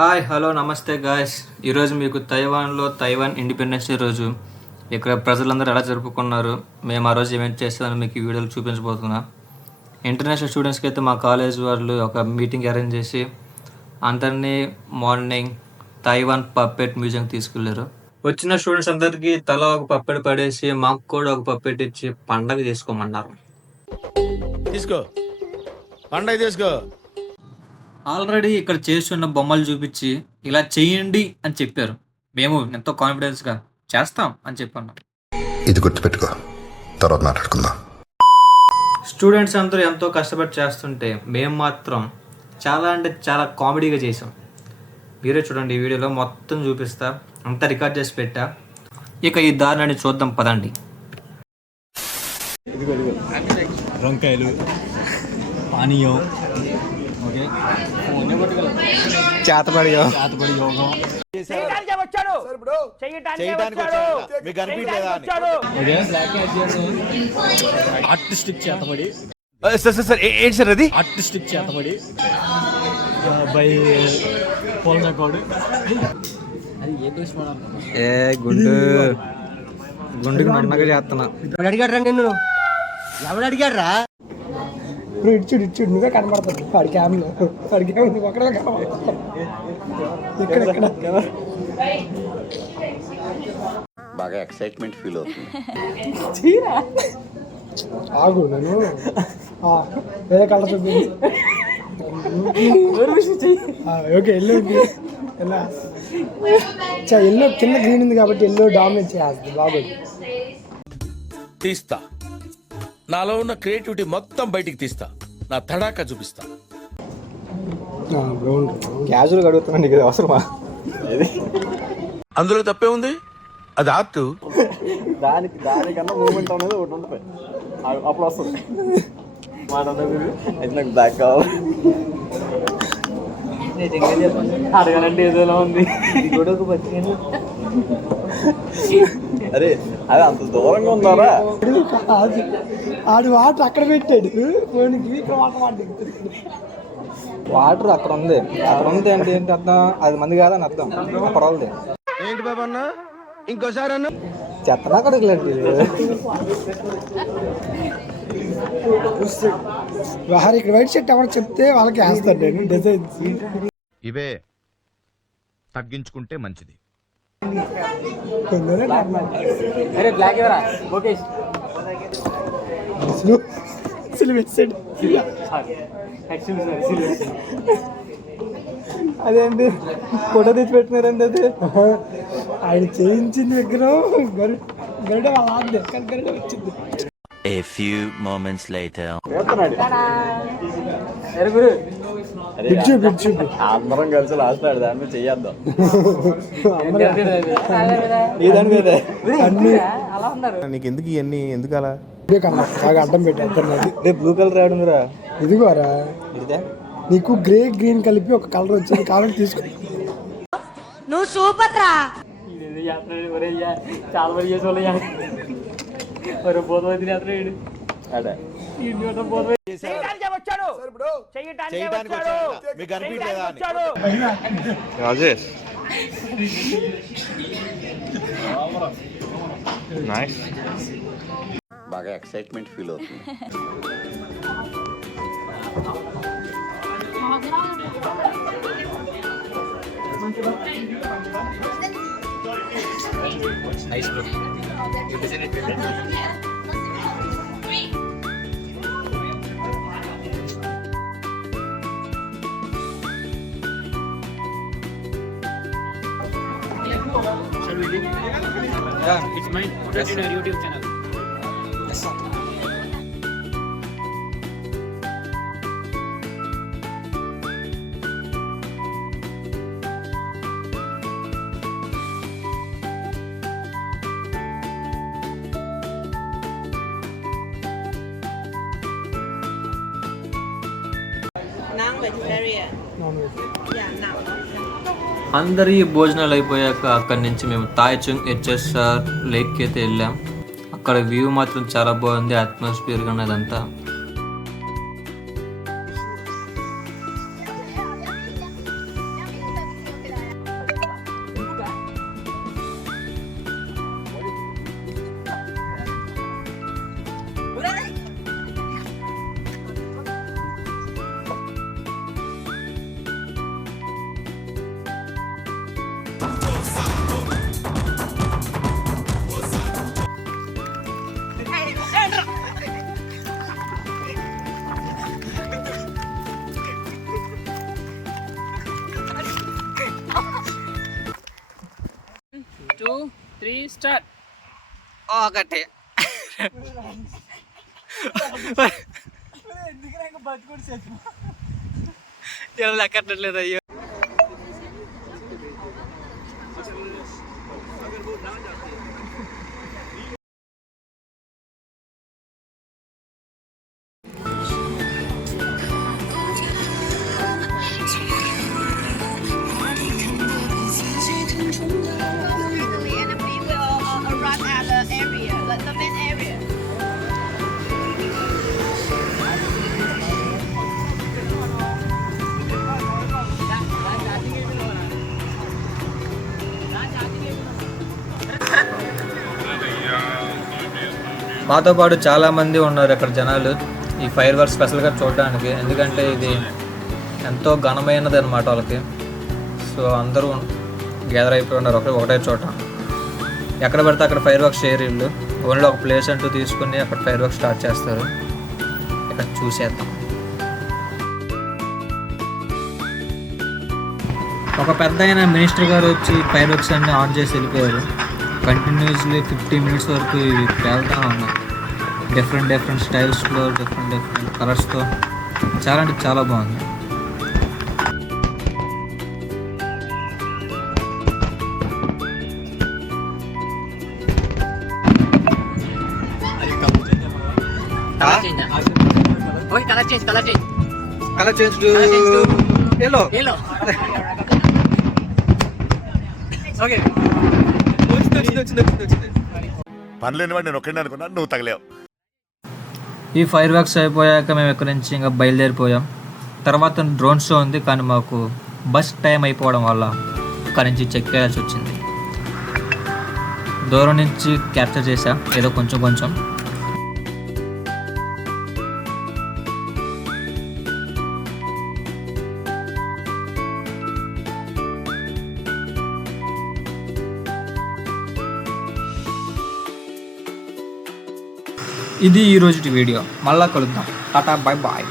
Hi hello నమస్తే guys. ఈరోజు మీకు తైవాన్ ఇండిపెండెన్స్ డే రోజు ఇక్కడ ప్రజలందరూ ఎలా జరుపుకున్నారు, మేము ఆ రోజు ఏమేమి చేస్తామని మీకు ఈ వీడియోలో చూపించబోతున్నాం. ఇంటర్నేషనల్ స్టూడెంట్స్కి అయితే మా కాలేజ్ వాళ్ళు ఒక మీటింగ్ అరేంజ్ చేసి అందరినీ మార్నింగ్ తైవాన్ పప్పెట్ మ్యూజియం తీసుకెళ్లారు. వచ్చిన స్టూడెంట్స్ అందరికీ తల ఒక పప్పెట్ పడేసి మాకు కూడా ఒక పప్పెట్ ఇచ్చి పండగ తీసుకోమన్నారు. తీసుకో పండగ తీసుకో. ఆల్రెడీ ఇక్కడ చేస్తున్న బొమ్మలు చూపించి ఇలా చేయండి అని చెప్పారు. మేము ఎంతో కాన్ఫిడెన్స్గా చేస్తాం అని చెప్పాను. ఇది గుర్తుపెట్టుకో, తర్వాత మాట్లాడుకుందాం. స్టూడెంట్స్ అందరూ ఎంతో కష్టపడి చేస్తుంటే మేము మాత్రం చాలా అంటే చాలా కామెడీగా చేసాం. మీరే చూడండి, ఈ వీడియోలో మొత్తం చూపిస్తా, అంతా రికార్డ్ చేసి పెట్టా. ఇక ఈ దారుణాన్ని చూద్దాం పదండి. వంకాయలు, పానీయం, ఓకే, చేతపడి యోగం ఆర్టిస్టిక్ చేతపడి ఏంటి సార్ అది? ఆర్టిస్టిక్ చేతపడి బై పోల్నకోడు. గుండెకి నన్నగా చేస్తున్నా. అడిగాడ్రా నిన్ను, ఎవడు అడిగాడ్రా? ఇచ్చుడు నువ్వే కనబడుతుంది వాడి క్యామ్లో, వాడి క్యామ్ నువ్వు అక్కడ ఇక్కడ బాగా ఎక్సైట్మెంట్ ఫీల్ అవుతుంది. ఆగు, నేను వేరే కలర్ చూపి. ఓకే, ఎల్లో ఎలా ఎల్లో కింద గ్రీన్ ఉంది కాబట్టి ఎల్లో డామినేట్ చేస్తుంది. బాగోదు. తీస్తా, నాలో ఉన్న క్రియేటివిటీ మొత్తం బయటికి తీస్తా, నా తడాకా చూపిస్తా. బ్రౌన్ క్యాజువల్గా అడుగుతున్నాను, నీకు అవసరమా? అందులో తప్పే ఉంది, అది ఆర్ట్. దానికన్నా మూమెంట్ అనేది ఒకటి ఉంటుంది, అప్పుడు వస్తుంది మాట. అయితే నాకు బ్యాక్ కావాలి, అడగాలంటే ఏదోలా ఉంది. అరే అది అంత దూరంగా ఉన్నారా? ఆడు వాటర్ అక్కడ పెట్టాడు, ఫోన్కి ఇక్కడ వాటర్ అక్కడ ఉంది, అక్కడ ఉంది అంటే ఏంటి అర్థం? అది మంది కాదని అర్థం. అక్కడ ఉంది ఏంటి బాబా అన్న, ఇంకోసారి అన్న చెత్తనా కడగలేండి. వారు ఇక్కడ వైట్ షర్ట్ ఎవరు చెప్తే వాళ్ళకి వేస్తాడు నేను డిజైన్స్. ఇవే తగ్గించుకుంటే మంచిది. అదేంటి ఫోటో తెచ్చి పెట్టినారండి. అది ఆయన చేయించింది విగ్రహం గరుడ వాళ్ళ గరుడ వచ్చింది. A few moments later. అందరం కలిసి లాస్ట్ దాన్ని చెయ్యేద్దాం. నీకు ఎందుకు ఇవన్నీ, ఎందుకు అలా బాగా అడ్డం పెట్టి బ్లూ కలర్ రాడురా? ఇదిగోరా, నీకు గ్రే గ్రీన్ కలిపి ఒక కలర్ వచ్చింది, కాలం తీసుకో. నువ్వు సూపర్ రా. చాలా మంది చేసేవాళ్ళు రాజేష్ నైస్. బాగా ఎక్సైట్మెంట్ ఫీల్ అవుతుంది. It's mine. Put it in your YouTube channel. Yes, sir. Non-vegetarian. Yeah, now. అందరి భోజనాలు అయిపోయాక అక్కడి నుంచి మేము తాయ్చుంగ్ హెచ్ఎస్ఆర్ లేక్కి అయితే వెళ్ళాం. అక్కడ వ్యూ మాత్రం చాలా బాగుంది, అట్మాస్ఫియర్ కానీ అదంతా. 3 స్టార్ట్. ఒకటి ఇలా లెక్కట్లేదు అయ్యో. And we will arrive at the area, like the main area. మాతో పాటు చాలామంది ఉన్నారు ఇక్కడ జనాలు ఈ ఫైర్ వర్క్స్ స్పెషల్గా చూడడానికి. ఎందుకంటే ఇది ఎంతో ఘనమైనది అనమాట వాళ్ళకి. సో అందరూ గ్యాదర్ అయిపోయి ఉన్నారు ఒకటే చోట. ఎక్కడ పడితే అక్కడ ఫైర్ వర్క్స్ చేయరు వీళ్ళు. ఓన్లీ ఒక ప్లేస్ అంటూ తీసుకుని అక్కడ ఫైర్ వర్క్స్ స్టార్ట్ చేస్తారు. ఇక్కడ చూసేద్దాం. ఒక పెద్ద అయిన మినిస్టర్ గారు వచ్చి ఫైర్ వర్క్స్ అన్నీ ఆన్ చేసి వెళ్ళిపోయారు. కంటిన్యూస్లీ 50 minutes వరకు ఇవి వెళ్తా ఉన్నాయి. డిఫరెంట్ స్టైల్స్లో డిఫరెంట్ కలర్స్తో చాలా అంటే చాలా బాగుంది. Colour change yellow. ఓకే పనిలేని వాడు నేను ఒక్కడే అనుకున్నా, నువ్వు తగలేవు. ఈ ఫైర్ వర్క్స్ అయిపోయాక మేము ఇక్కడి నుంచి ఇంకా బయలుదేరిపోయాం. తర్వాత డ్రోన్ షో ఉంది, కానీ మాకు బస్ టైం అయిపోవడం వల్ల అక్కడి నుంచి చెక్ చేయాల్సి వచ్చింది. దూరం నుంచి క్యాప్చర్ చేసా ఏదో కొంచెం. ఇది ఈరోజు వీడియో. మళ్ళా కలుద్దాం. Tata, bye bye.